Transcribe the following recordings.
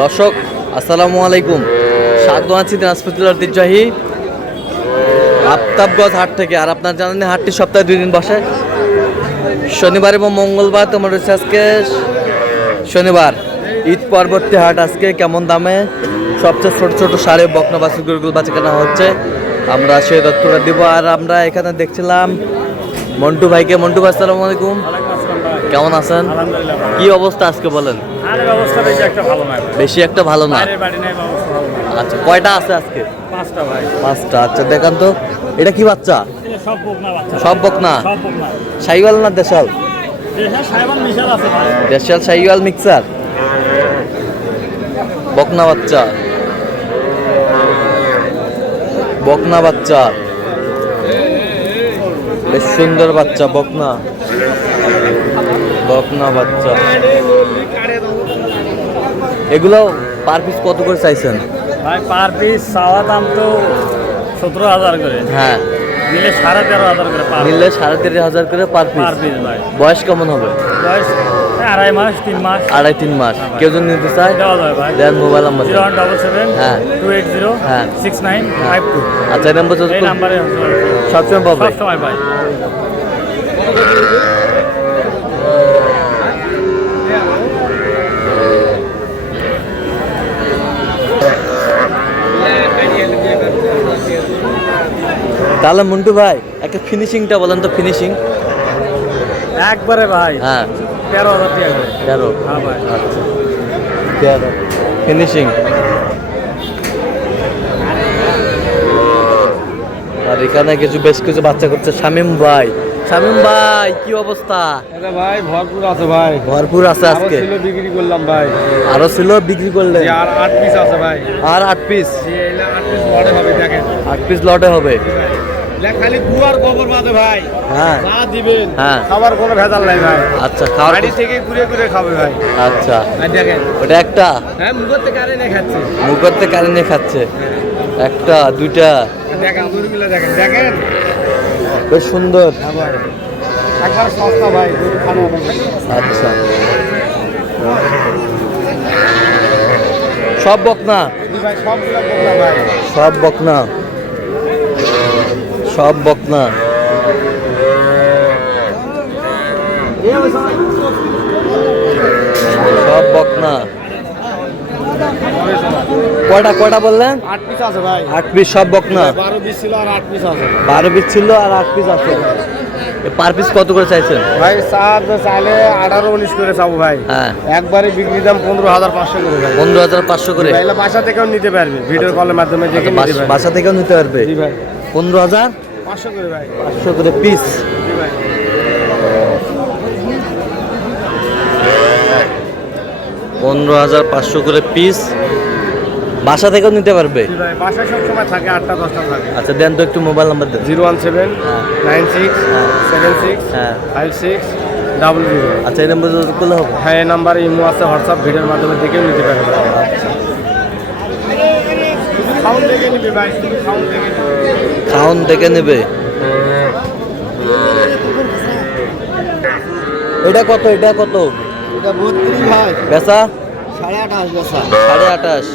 দর্শক আসসালামু আলাইকুম, স্বাগত আছি দিনাজপুর জেলার ঐতিহ্যবাহী আফতাবগঞ্জ হাট থেকে। আর আপনার জানেন হাটটি সপ্তাহে 2 দিন বসে, শনিবার এবং মঙ্গলবার। তোমার হচ্ছে আজকে শনিবার, ঈদ পরবর্তী হাট। আজকে কেমন দামে সবচেয়ে ছোট ছোট সারে বকনা বাছুর গরুগুলো বাচ্চা কেনা হচ্ছে, আমরা সেই তথ্যটা দিব। আর আমরা এখানে দেখছিলাম মন্টু ভাইকে। মন্টু ভাই আসসালামু আলাইকুম, কেমন আছেন? কি অবস্থা আজকে বলেন? বেশি একটা ভালো না। আচ্ছা, কয়টা আছে আজকে? 5টা। আচ্ছা দেখান তো, এটা কি বাচ্চা? সব বকনা। শাহিওয়াল না দেশাল? দেশাল শাহিওয়াল মিক্সার বকনা বাচ্চা। বকনা বাচ্চা, বেশ সুন্দর বাচ্চা। বকনা বকনা বাচ্চা। এগুলো পার পিস কত করে চাইছেন ভাই? পার পিস চাওয়া দাম তো 17,000 করে। হ্যাঁ, নিলে 13,500 করে। নিলে 13,500 করে পার পিস। ভাই বয়স কেমন হবে? বয়স 2.5 মাস 3 মাস। 2.5-3 মাস। কেউ যদি নিতে চায় দেওয়া যাবে ভাই। দেন মোবাইল নাম্বার 077 হ্যাঁ 280 হ্যাঁ 6952। আচ্ছা, এই নাম্বারে সবসময় পাবে? সবসময় ভাই। তাহলে মন্টু ভাই একটা ফিনিশিংটা বলেন তো। ফিনিশিং একবারে ভাই হ্যাঁ 13,000 টাকা করে। 13। হ্যাঁ ভাই। আচ্ছা 13 ফিনিশিং। আর এখানে বেশ কিছু বাচ্চা করছে। শামিম ভাই, শামিম ভাই কি অবস্থা? এটা ভাই ভরপুর আছে ভাই। ভরপুর আছে আজকে? ছিল বিক্রি করলাম ভাই। আরো ছিল বিক্রি করলে? আর 8 পিস আছে ভাই। আর 8 পিস? 8 পিস লটে হবে দেখেন। 8 পিস লটে হবে। খালি গুয়ার গোবর বাদে ভাই। হ্যাঁ যা দিবেন হ্যাঁ, খাবার কোনো ভেজাল নাই ভাই। আচ্ছা, খাওয়ার বাড়ি থেকে ঘুরে ঘুরে খাবে ভাই। আচ্ছা দেখেন ওটা একটা হ্যাঁ মুখতে কারে নিয়ে খাচ্ছে। মুখতে কারে নিয়ে খাচ্ছে। একটা দুইটা দেখেন গরুগুলো দেখেন দেখেন বেশ সুন্দর। একবার সস্তা ভাই গরু খানো হবে। আচ্ছা, সব বকনা? ভাই সবগুলো বকনা ভাই। সব বকনা, সব বকনা। সব বকনা। কয়টা কয়টা বললেন? 8 পিস আছে ভাই। 8 পিস সব বকনা। 12 পিস ছিল আর 8 পিস আছে। 12 পিস ছিল আর 8 পিস আছে। পার পিস কত করে চাইছেন ভাই? চাইলে 18-19 করে চাবো ভাই। হ্যাঁ, একবারে বিক্রি দাম 15,500 করে ভাই। 15,500 করে। তাইলে বাসা থেকেও নিতে পারবে, ভিডিও কলের মাধ্যমে দেখে নিতে পারবে। বাসা থেকেও নিতে পারবে? জি ভাই। 15,500 করে ভাই। 500 করে পিস। জি ভাই। 15,500 করে পিস। বাসা থেকেও নিতে পারবে? জি ভাই, বাসায় সব সময় থাকে 8টা-10টা থাকে। আচ্ছা দেন তো একটু মোবাইল নাম্বার দেন। 017 96 76 হ্যাঁ 56 00। আচ্ছা, এই নাম্বার করলে হবে? হ্যাঁ, এই নাম্বারে ইমো আছে, হোয়াটসঅ্যাপ, ভিডিওর মাধ্যমে দেখেও নিতে পারবে। আচ্ছা, সাউন্ড দেখে নিবে ভাই, সাউন্ড দেখে নিবে। খাওন দেখে নেবে। এটা কত? এটা কত? এটা 32 ভাই। বেচা 28.5 বেচা। 28.5।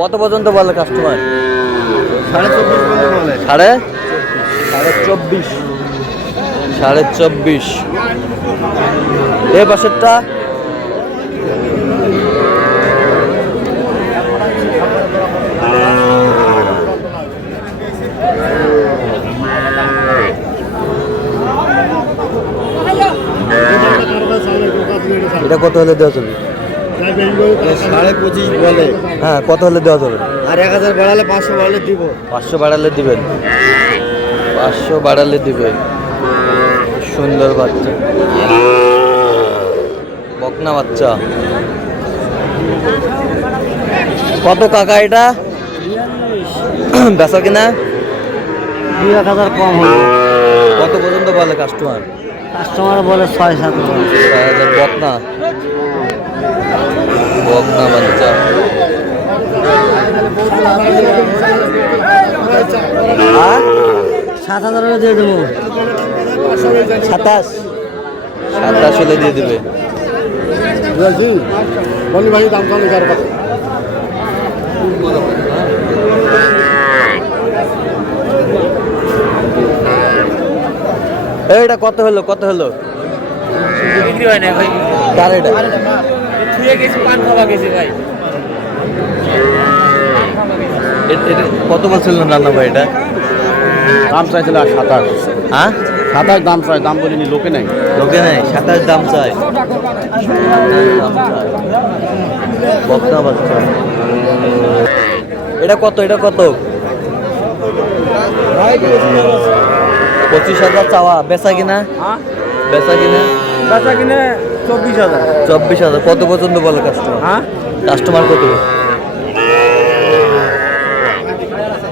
কত পর্যন্ত বলে কাস্টমার? 24.5 বলে বলে। 24.5। 24.5। এই বাসেরটা এটা কত হলে দেওয়া যাবে? 25.5 বলে। হ্যাঁ, কত হলে দেওয়া যাবে? আর 1000 বাড়ালে 500 বাড়ালে দিব। 500 বাড়ালে দিবেন? 500 বাড়ালে দিবেন। সুন্দর বাচ্চা, বকনা বাচ্চা। কত কাকা এটা বেচা কিনা? 2,000 কম হবে। কত পর্যন্ত বলে কাস্টমার? কাস্টমার বলে 6-7 বলে। 6,000। বকনা বকনা বাচ্চা। আর 7,000 দিয়ে দেবো। 27 হলে দিয়ে দেবে। বলি ভাই দাম কম। এটা কত হলো কত হলো? বিক্রি হয় না ভাই, কার এটা? থুয়ে গেছি, পান খাওয়া গেছি ভাই। এটা কত বলছিলেন রান্না ভাই এটা? দাম চাইছিল আর 27। হ্যাঁ 27 দাম চাই, দাম বলিনি, লোকে নেই। লোকে নেই, 27 দাম চাই। 27 দাম চাই। বকনা বাচ্চা। এটা কত? এটা কত? 25,000 চাওয়া, বেচা কিনা? হ্যাঁ, বেচা কিনা বেচা কিনে 24,000। 24,000। কত পর্যন্ত বলে কাস্টমার? হ্যাঁ, কাস্টমার কত?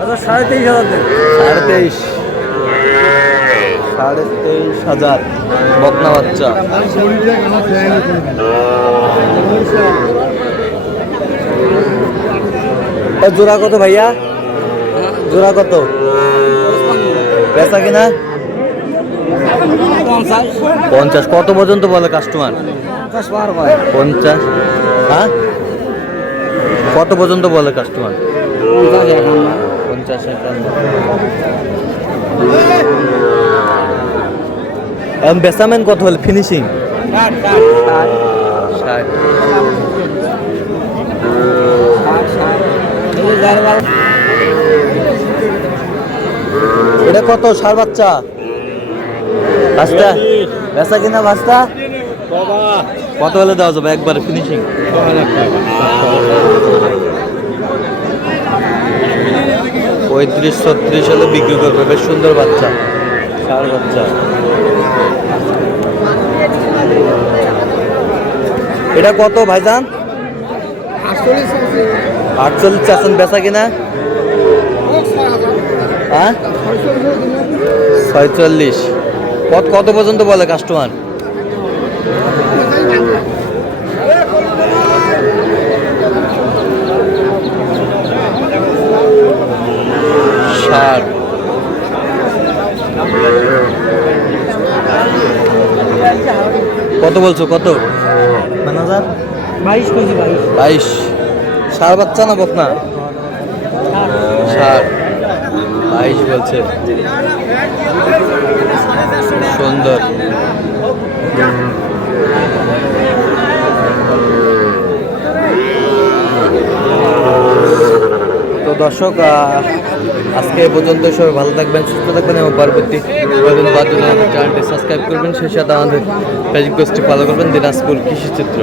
আচ্ছা 23,500 দেন। 23,500। 23,500 বকনা বাচ্চা। জোড়া কত ভাইয়া? জোড়া কত? বেচা কিনা? 50। কত পর্যন্ত বলে কাস্টমার? 50। হ্যাঁ, কত পর্যন্ত বলে কাস্টমার? 50, 51। বেসামেন কত হলে ফিনিশিং? 60। এটা কত? ষাঁড় বাচ্চা? বাচ্চা বেচা কিনা? বাচ্চা কত হলে দেওয়া যাবে একবার ফিনিশিং? 35-36 হলে বিক্রি করবে। বেশ সুন্দর বাচ্চা, ষাঁড় বাচ্চা। এটা কত ভাইজান? 48 চাচ্ছেন, বেচা কিনা? হ্যাঁ 46। কত পর্যন্ত বলে কাস্টমার? 60। কত বলছো? কত ম্যানেজার? 22 কেজি, 22। ষাঁড় বাচ্চা না বকনা? ষাঁড়। 22 বলছে। সুন্দর। তো দর্শক, আজকে এ পর্যন্ত। সবাই ভালো থাকবেন, সুস্থ থাকবেন এবং পরবর্তী চ্যানেলটি সাবস্ক্রাইব করবেন। সেই সাথে আমাদের ফেসবুক পেজটি ফলো করবেন, দিনাজপুর কৃষি চিত্র।